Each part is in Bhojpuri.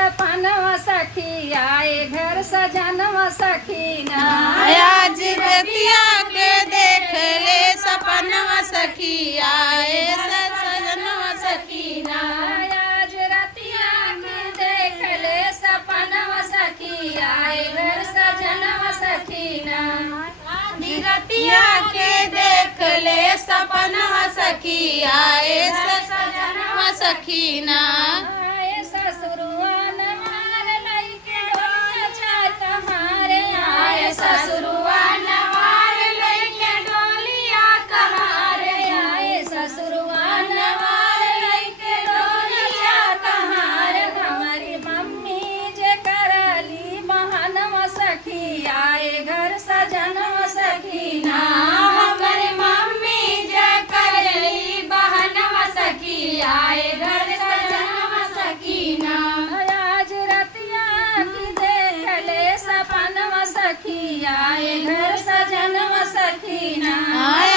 सपनवा सखी आए घर सजनवा सखीना। आज रतिया के देख ले सपनवा सखी आए सजनवा सखीना। आज रतिया के देख ले सपनवा सखी आए घर सजनवा सखीना। रतिया के देख ले सपनवा सखी आए सजनवा सखीना। आए ससुरुआ नवार लइके डोलिया चार कहारे आए ससुरुआ नवार लइके डोलिया कहारे आए ससुरुआ नवार लइके डोलिया कहारे। हमारी मम्मी जे करली बहनवा सखी आए घर सजनवा सखीना। हमारी मम्मी जे करली बहनवा सखी आए घर सजनवा सखीना। आज रतिया की देख ले सपनवा सखी आए घर सजनवा सखीना।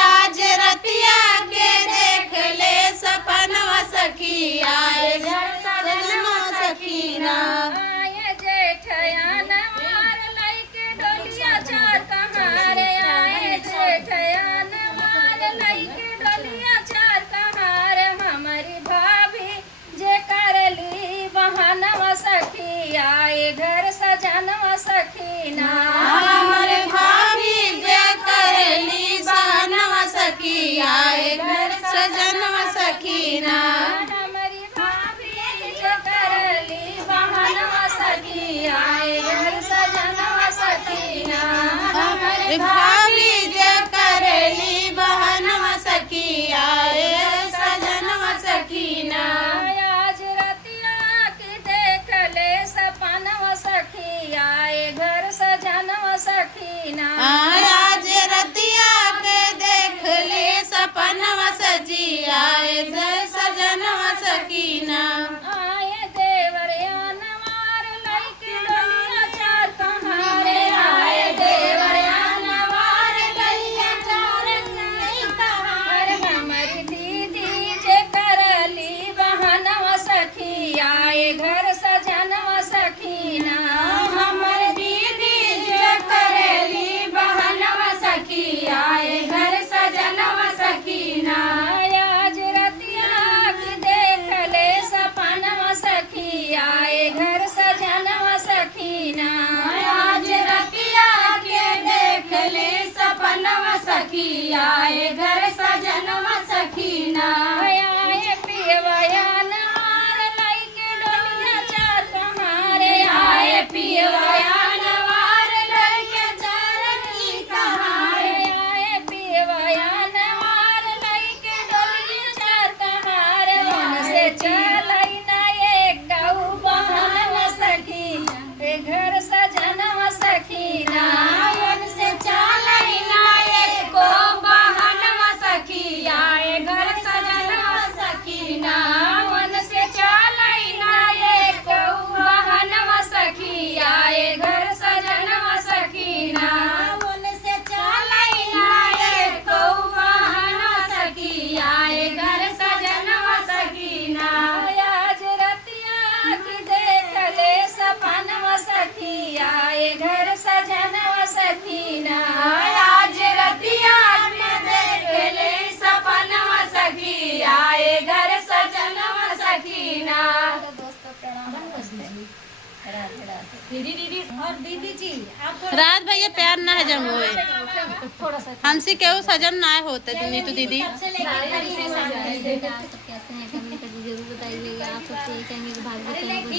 आज रतिया के देख ले सपनवा सखी आए घर सजनवा सखीना। आए जेठया नवार लइके डोलिया चार कहारे आए जेठया नवार लइके डोलिया चार कहारे। हमारी भाभी जे करली बहनवा सखी आए घर सजनवा सखीना। हमारे भाभी जे करली बहनवा सखी आए घर सजनवा सखीना। हमारी भाभी जे करली बहनवा सखी आए घर सजनवा सखीना। हमारे भाभी जे करली बहनवा सखी आए सजनवा सखीना। आज रतिया की देख ले सपनवा सखी आए घर सजनवा सखीना। आज रतिया के देख ले सपनवा सजी आए सजनवा सकीना। आए देवरिया नवार लइके डोलिया चार कहारे आए देवरिया नवार लइके चार कहारे। हमारी दीदी जे करली बहनवा सखी आए घर सजनवा सखीना। हमर दीदी जे करली बहनवा सखी आए घर सजनवा सकीना। आज रतिया की देख ले सपनवा सखी आए घर सजनवा सखीना। आज रतिया के देख ले सपनवा सखी आए घर सजनवा सकीना। आए पियवाया नवार लइके डोलिया चार कहारे आए पियवाया नवार लइके चार कहारे। आए पियवाया नवार लइके डोलिया चार कहारे। मन से चलई ना एक गऊ बहनवा सखी ए घर सजनवा सखीना। मन से चलई ना एको बहनवा सखी आए घर सजनवा सकीना। मन से चलई ना एको बहनवा सखी आए घर सजनवा सकीना। मन से चलई ना एको बहनवा सखी आए घर सजनवा सकीना। आज रतिया की देख ले सपनवा सखी आए घर सजनवा सखीना। आज रतिया में देख ले सपनवा सखी आए घर सजनवा सकीना। रात भैया प्यार ना है जम हुए हमसे क्यों सजम ना होते नीतू दीदी। जरूर बताइएगा। आप सबसे यही कहेंगे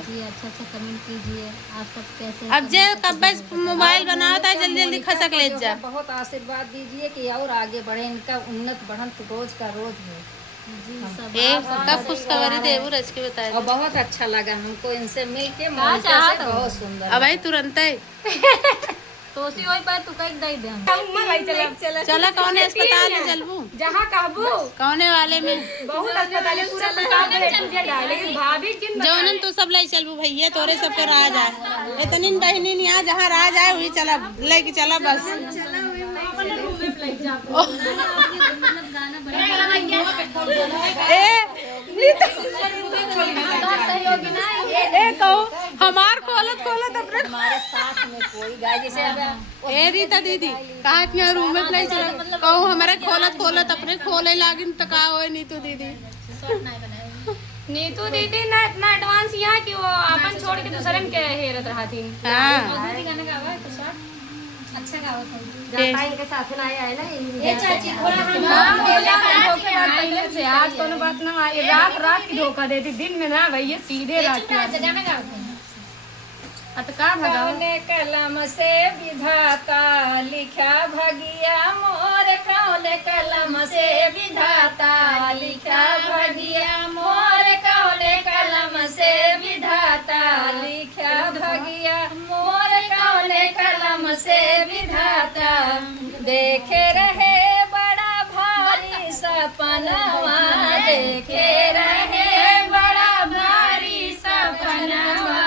कि अच्छा कमेंट कीजिए। आप सब कैसे अब जे कब मोबाइल बनाओ था जल्दी जल्दी खसक ले जा। बहुत आशीर्वाद दीजिए कि और आगे बढ़े इनका उन्नत बढ़न रोज का रोज हो। कब कुछ खबर दे रच के बताए। और बहुत अच्छा लगा हमको इनसे मिलके बहुत सुंदर। अब भाई तुरंत तोसी वही पर तू कहीं दे दे। चला कौन अस्पताल में चलबू जहाँ कहबू कौने वाले में बहुत अस्पताल है, पूरा दुकान में पूजा डाल, लेकिन भाभी किन जौनन तू सब लाई चलबू भैया तोरे सबके राज आए इतनी बहनी यहाँ जहाँ राज आए वही चला लेके चला बस। मतलब गाना बड़ा कहूँ हमार खोलत अपने हमारे साथ में कोई गाय जैसे अब ए रीता दीदी कहा कि रूम में प्लाई चल कहूँ हमारे खोलत अपने खोले लागिन तो का होए नीतू दीदी नीतू दीदी ना इतना एडवांस यहाँ कि वो अपन छोड़ के दूसरे में के हेरत रहा थी। हाँ गाना गावा तो शॉर्ट अच्छा गावा था जाता इनके साथ में आया है ना ये चाची थोड़ा पहले से आज कोनो बात ना आई रात की धोखा देती दिन में ना भैया सीधे रात की गाना गावा अतका भगाओ कौने कलम से विधाता लिखा भगिया मोर कौने कलम से विधाता लिखा भगिया मोर कौने कलम से विधाता लिखा भगिया मोर कौने कलम से विधाता देखे रहे बड़ा भारी सपनवा देखे रहे बड़ा भारी सपनवा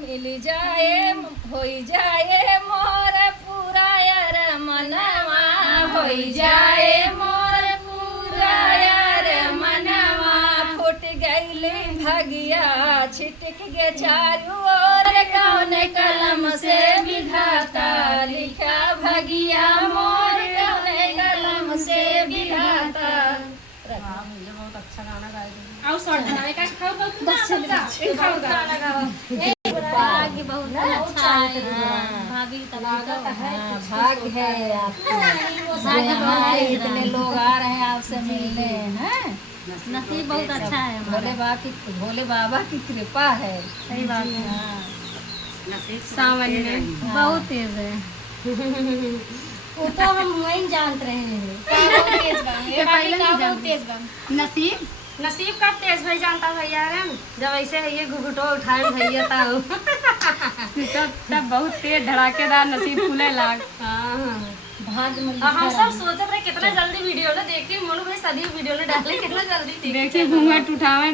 मिल जाए होई जाए मोर पूरा यार मनवा होई जाए मोर पूरा यार मनवा फुट गईले भगिया छिटक गे चारू ओर कौन कलम से विधाता लिखा भगिया मोर कौन कलम से विधाता। और शॉर्ट बनाने का खाओ भाग्य बहुत अच्छा है भाभी भाग्य है आपको जो यहाँ इतने लोग आ रहे हैं आपसे मिलने हैं। नसीब बहुत अच्छा है हमारा। भोले बाबा की कृपा है। सही बात है। हाँ। सावन में बहुत तेज है वो तो हम वहीं जानत रहे हैं नसीब नसीब का तेज भाई जानता भैया रे जब ऐसे ये घुघुटो उठाए भैया तब बहुत तेज धड़ाकेदार नसीब खुले लाग। भाग्य में हम सब सोचते रहे कितना जल्दी वीडियो ने देखी मोनू भाई सदी वीडियो ने डाले कितना जल्दी देखिए घूंघट उठावे